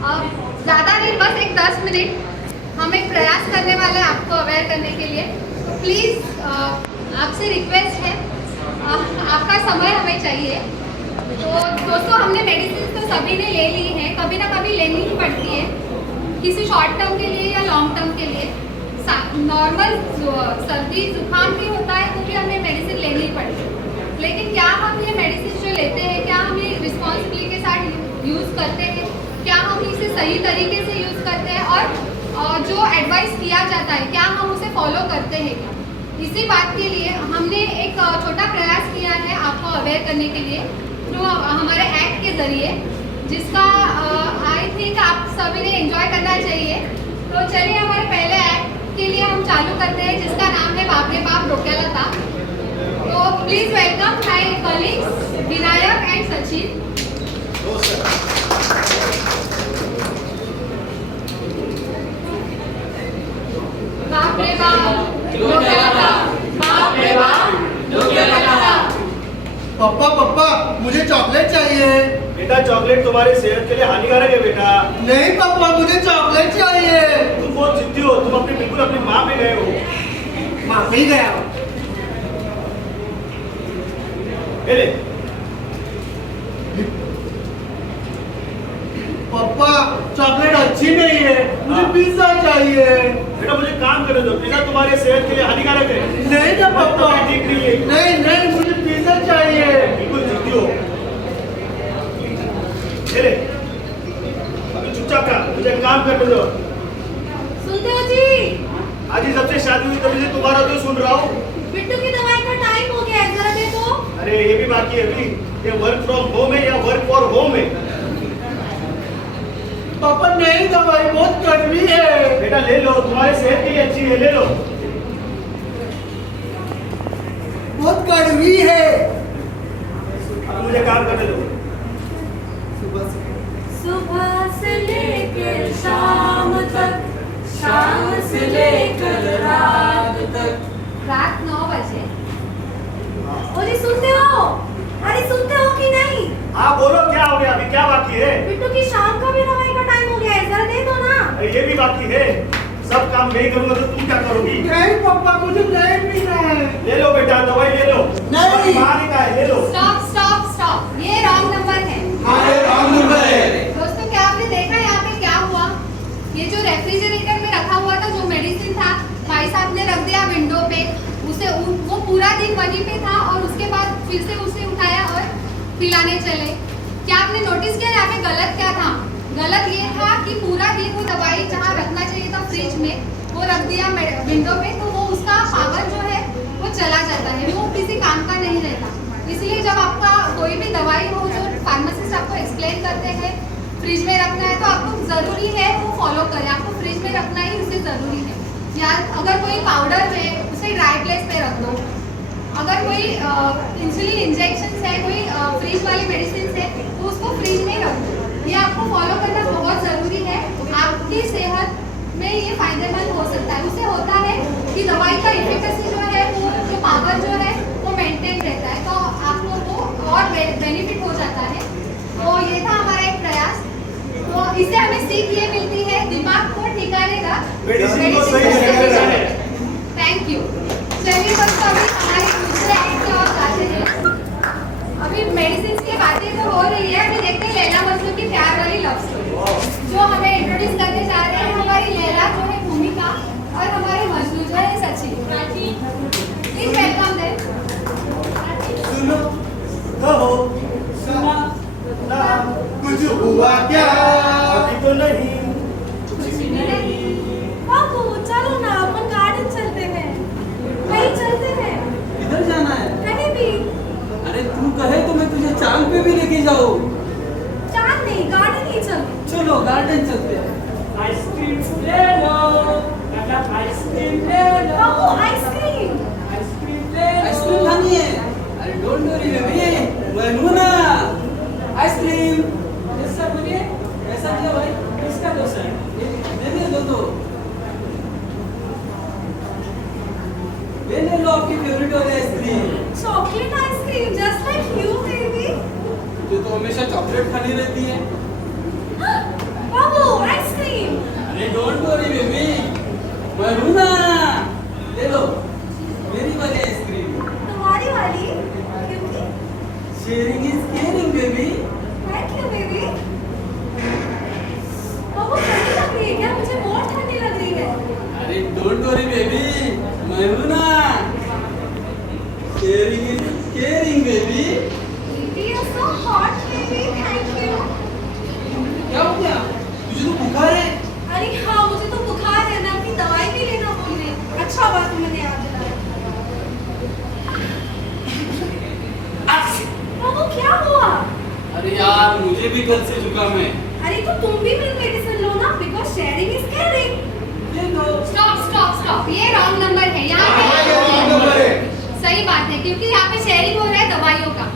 ज़्यादा नहीं, बस एक 10 मिनट हम एक प्रयास करने वाले हैं आपको अवेयर करने के लिए। तो प्लीज़ आपसे रिक्वेस्ट है, आपका समय हमें चाहिए। तो दोस्तों, हमने मेडिसिन तो सभी ने ले ली है, कभी ना कभी लेनी ही पड़ती है, किसी शॉर्ट टर्म के लिए या लॉन्ग टर्म के लिए। नॉर्मल सर्दी जुकाम भी होता है तो भी हमें मेडिसिन लेनी ही पड़ती है। लेकिन क्या हम ये मेडिसिन जो लेते हैं, क्या हम ये रिस्पॉन्सिबिलिटी के साथ यूज़ करते हैं? क्या हम इसे सही तरीके से यूज़ करते हैं? और जो एडवाइस किया जाता है, क्या हम उसे फॉलो करते हैं क्या? इसी बात के लिए हमने एक छोटा प्रयास किया है आपको अवेयर करने के लिए, जो हमारे एक्ट के ज़रिए, जिसका आई थिंक आप सभी ने एंजॉय करना चाहिए। तो चलिए हमारे पहले एक्ट के लिए हम चालू करते हैं, जिसका नाम है बाप रे बाप डोक्याला ताप। तो please welcome my colleagues Vinayak and Sachin. बाप रे बाप डोक्याला ताप, बाप रे बाप डोक्याला ताप। पापा पापा, मुझे चॉकलेट चाहिए। बेटा, चॉकलेट तुम्हारी सेहत के लिए हानिकारक है बेटा। नहीं पापा, मुझे चॉकलेट चाहिए। तुम बहुत जिद्दी हो, तुम बिल्कुल अपनी माँ पे गए हो। माँ पे ही गया हूँ। ये ले। पापा, चॉकलेट अच्छी नहीं है, मुझे पिज्जा चाहिए। बेटा, मुझे काम करने दो, पिज्जा तुम्हारी सेहत के लिए हानिकारक है। नहीं ना पापा, ठीक नहीं है। नहीं नहीं, मुझे पिज्जा चाहिए। बिल्कुल जिद्दी हो। ये ले, अभी चुपचाप खा, मुझे काम करने दो। सुनते हो जी? आज ही सबसे शादी हुई, तभी से तुम्हारा तो सुन रहा हूँ। बिट्टू की दवाई का टाइम हो गया है, जरा दे दो। अरे ये भी बाकी है अभी। ये वर्क फ्रॉम होम है या वर्क फॉर होम है? पापा नहीं, दवाई बहुत कड़वी है। बेटा ले लो, तुम्हारी सेहत के लिए अच्छी है, ले लो। बहुत कड़वी है। अब मुझे काम करने दो। सुबह से लेकर शाम तक, शाम से लेकर रात तक, रात 9 बजे। अरे सुनते हो? अरे सुनते हो कि नहीं? हाँ बोलो, क्या हो गया? अभी क्या बाकी है? बिट्टू की शाम का भी दवाई का टाइम हो गया है, जरा दे दो ना। अरे ये भी बाकी है। सब काम मैं करूँगा तो तुम क्या करोगी? नहीं पापा, मुझे नहीं पीना है। ले लो बेटा, दवाई ले लो। नहीं। माँ ने कहा है, ले लो। स्टॉप स्टॉप स्टॉप, ये रॉन्ग नंबर है। हाँ, ये रॉन्ग नंबर है। दोस्तों, क्या आपने देखा यहाँ पे क्या हुआ? ये जो रेफ्रिजरेटर में रखा हुआ था, जो मेडिसिन था, भाई साहब ने रख दिया विंडो पे। उसे वो पूरा दिन वहीं पे था और उसके बाद फिर से उसे उठाया और पिलाने चले। क्या आपने नोटिस किया यहाँ पे गलत क्या था? गलत ये था कि पूरा दिन वो दवाई जहाँ रखना चाहिए था फ्रिज में, वो रख दिया विंडो पे, तो वो उसका पावर जो है वो चला जाता है, वो किसी काम का नहीं रहता। इसलिए जब आपका कोई भी दवाई हो, जो फार्मासिस्ट आपको एक्सप्लेन करते हैं फ्रिज में रखना है, तो आपको ज़रूरी है वो फॉलो करें। आपको फ्रिज में रखना ही उसे ज़रूरी है। या अगर कोई पाउडर है, उसे ड्राई प्लेस पे रख दो। अगर कोई इंसुलिन इंजेक्शन है, कोई फ्रिज वाली मेडिसिन है, तो उसको फ्रिज में रख दो। ये आपको फॉलो करना बहुत ज़रूरी है। आपकी सेहत में ये फायदेमंद हो सकता है। उससे होता है कि दवाई का इफिकेसी जो है, वो जो पावर जो है वो मेंटेन रहता है, तो आपको वो और बेनिफिट हो जाता है। तो ये था हमारा एक प्रयास। तो इससे हमें सीख ये मिलती है, दिमाग को ठिकाने का मेडिसिन को सही जगह पे डालें। Thank you. चलिए दोस्तों, अभी हमारे दूसरे एक्ट की ओर जाते हैं। अभी मेडिसिन की बातें तो हो रही है, अभी देखते हैं लैला मजनू की प्यार वाली लव स्टोरी, जो हमें इंट्रोड्यूस करने जा रहे हैं। हमारी लैला जो है भूमिका और हमारे मजनू जो है सचिन। Please welcome them. सुनो, कहो सुना ना, कुछ हुआ क्या? अभी तो नहीं। बाबू चलो ना, अपन गार्डन चलते हैं, कहीं चलते हैं, इधर जाना है? कहीं भी। अरे तू कहे तो मैं तुझे चांद पे भी लेके जाऊँ। चांद नहीं, गार्डन ही चलो। चलो गार्डन चलते हैं। आइसक्रीम ले लो, मतलब आइसक्रीम ले लो। बाबू आइसक्रीम। आइसक्रीम ले लो। आइसक्रीम खानी है? अरे डोंट वरी बेबी, मैं हूं ना। आइसक्रीम जैसा बोलिए, कैसा दिया भाई? किसका दोस्त है? दे दो तो। ले लो आपकी फेवरेट वाली ice cream. Chocolate ice cream, just like you baby. तुझे तो हमेशा चॉकलेट खानी रहती है। बाबू भी कल से जुकाम है। अरे तो तुम भी मिल मेडिसिन लो ना, बिकॉज शेयरिंग इज केयरिंग। ले दो। स्टॉप स्टॉप स्टॉप, ये रॉन्ग नंबर है यहाँ पे। सही बात है, क्योंकि यहाँ पे शेयरिंग हो रहा है दवाइयों का।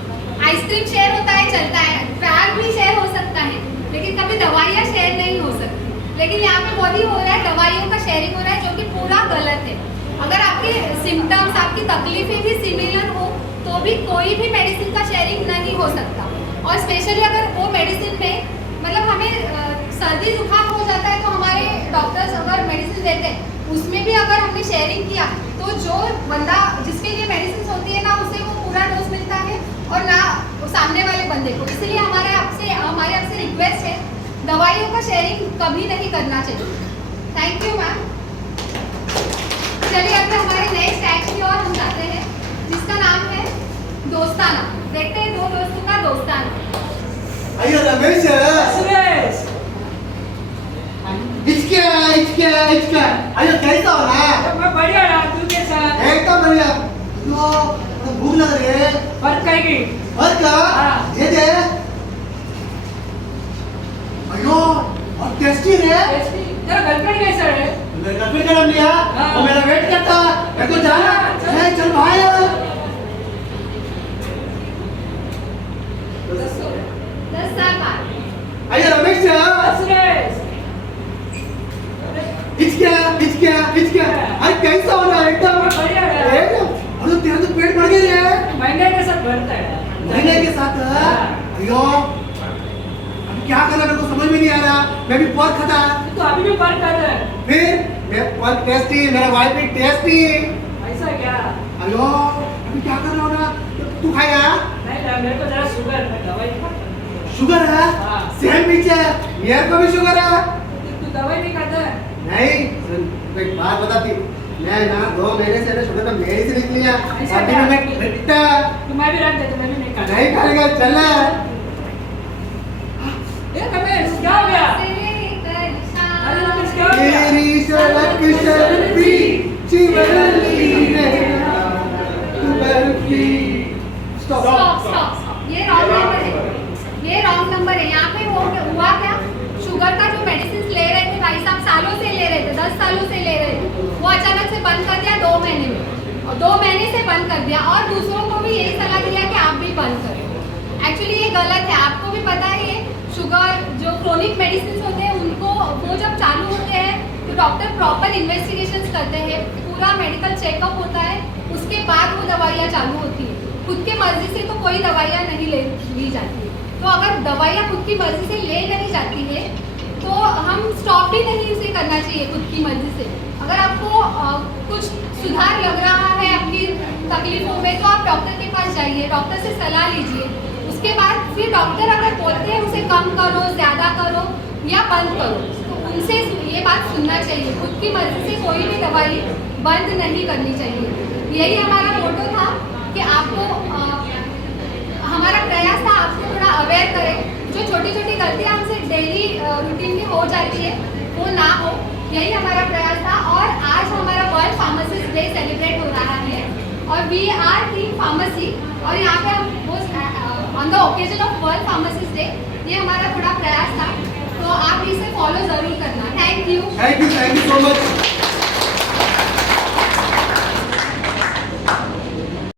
आइसक्रीम शेयर होता है, चलता है, पैर भी शेयर हो सकता है, लेकिन कभी दवाइयाँ शेयर नहीं हो सकती। लेकिन यहाँ पे वही हो रहा है, दवाइयों का शेयरिंग हो रहा है, जो कि पूरा गलत है। अगर आपके सिम्टम्स, आपकी तकलीफें भी सिमिलर हो तो भी कोई भी मेडिसिन का शेयरिंग नहीं हो सकता। और स्पेशली अगर वो मेडिसिन में मतलब हमें सर्दी जुकाम हो जाता है तो हमारे डॉक्टर्स अगर मेडिसिन देते हैं उसमें भी अगर हमने शेयरिंग किया तो जो बंदा जिसके लिए मेडिसिन होती है ना, उसे वो पूरा डोज मिलता है और ना सामने वाले बंदे को। इसलिए हमारे आपसे रिक्वेस्ट है, दवाइयों का शेयरिंग कभी नहीं करना चाहिए। Thank you ma'am. चलिए अब हमारे नेक्स्ट एक्ट की ओर हम जाते हैं, जिसका नाम है दोस्ताना। देखते हैं दो दोस्तों का दोस्ताना। अयो रमेश, सुरेश, हिचके अयो कैसा हो रहा? मैं बढ़िया रहा, तू कैसा? एकदम बढ़िया। तो भूख लग रही है। फर्क कहेगी? और क्या? हाँ। ये दे। अयो और टेस्टी है। तेरा गर्लफ्रेंड कैसा है? मेरा गर्लफ्रेंड का नाम लिया, हाँ। वो मेरा वेट करता। मैं तो जाना। चल। चल भाई। 10 साल बाद। अयो रमेश, सुरेश, हिचके अरे कैसा हो रहा है? एकदम बढ़िया है। एकदम। अरे तेरा तो पेट बढ़ गया है महंगाई के साथ बढ़ता है। महंगाई के साथ। अयो अभी क्या करना, मेरे को समझ में नहीं आ रहा। मैं भी पर्क खाता। तो अभी भी फर्क कर रहा है। फिर मैं पर्क टेस्टी, मेरा वाइफ भी टेस्टी। ऐसा क्या? अयो अभी क्या कर रहा हो ना? तू खाएगा? नहीं ना, मेरे को जरा शुगर, मैं दवाई खाता हूँ। शुगर है? हाँ। सेम पीछे मेरे को भी शुगर है। तू दवाई नहीं खाता है? नहीं सुन, एक बात बताती। मैं ना 2 महीने से ना शुगर का मेडिसिन लिख लिया। ऐसा अभी क्या? मैं खट्टा तो मैं भी रख दे, तो मैं भी नहीं खाता। नहीं खाएगा। चल ए रमेश, क्या हो गया? अरे रमेश, क्या हो गया? तेरी सड़क शर्फी चिवरली नैना तू बर्फी। स्टॉप स्टॉप, ये रॉन्ग नंबर है। ये रॉन्ग नंबर है। यहाँ पे हुआ क्या, शुगर का जो मेडिसिन ले रहे थे भाई साहब, सालों से ले रहे थे, 10 सालों से ले रहे थे, वो अचानक से बंद कर दिया 2 महीने में। और 2 महीने से बंद कर दिया और दूसरों को भी यही सलाह दिया कि आप भी बंद करो। एक्चुअली ये गलत है, आपको भी पता है। ये शुगर जो क्रोनिक मेडिसिन होते हैं उनको वो जब चालू होते हैं तो डॉक्टर प्रॉपर इन्वेस्टिगेशंस करते हैं, पूरा मेडिकल चेकअप होता है, उसके बाद वो दवाइयाँ चालू होती है। खुद की मर्जी से तो कोई दवाइयाँ नहीं ली जाती। तो अगर दवाइयाँ खुद की मर्जी से ले नहीं जाती है तो हम स्टॉप भी नहीं इसे करना चाहिए खुद की मर्जी से। अगर आपको कुछ सुधार लग रहा है अपनी तकलीफों में तो आप डॉक्टर के पास जाइए, डॉक्टर से सलाह लीजिए। उसके बाद फिर डॉक्टर अगर बोलते हैं उसे कम करो, ज़्यादा करो या बंद करो, तो उनसे ये बात सुनना चाहिए। खुद की मर्जी से कोई भी दवाई बंद नहीं करनी चाहिए। यही हमारा मोटो था कि आपको हमारा प्रयास था आपको थोड़ा अवेयर करें। जो छोटी छोटी गलतियाँ हमसे डेली रूटीन में हो जाती है वो ना हो, यही हमारा प्रयास था। और आज हमारा वर्ल्ड फार्मासिस्ट डे सेलिब्रेट हो रहा है और वी आर टीम फार्मेसी, और यहाँ पे हम वो on the occasion of world pharmacist day ये हमारा थोड़ा प्रयास था, तो आप इसे फॉलो ज़रूर करना। Thank you so much.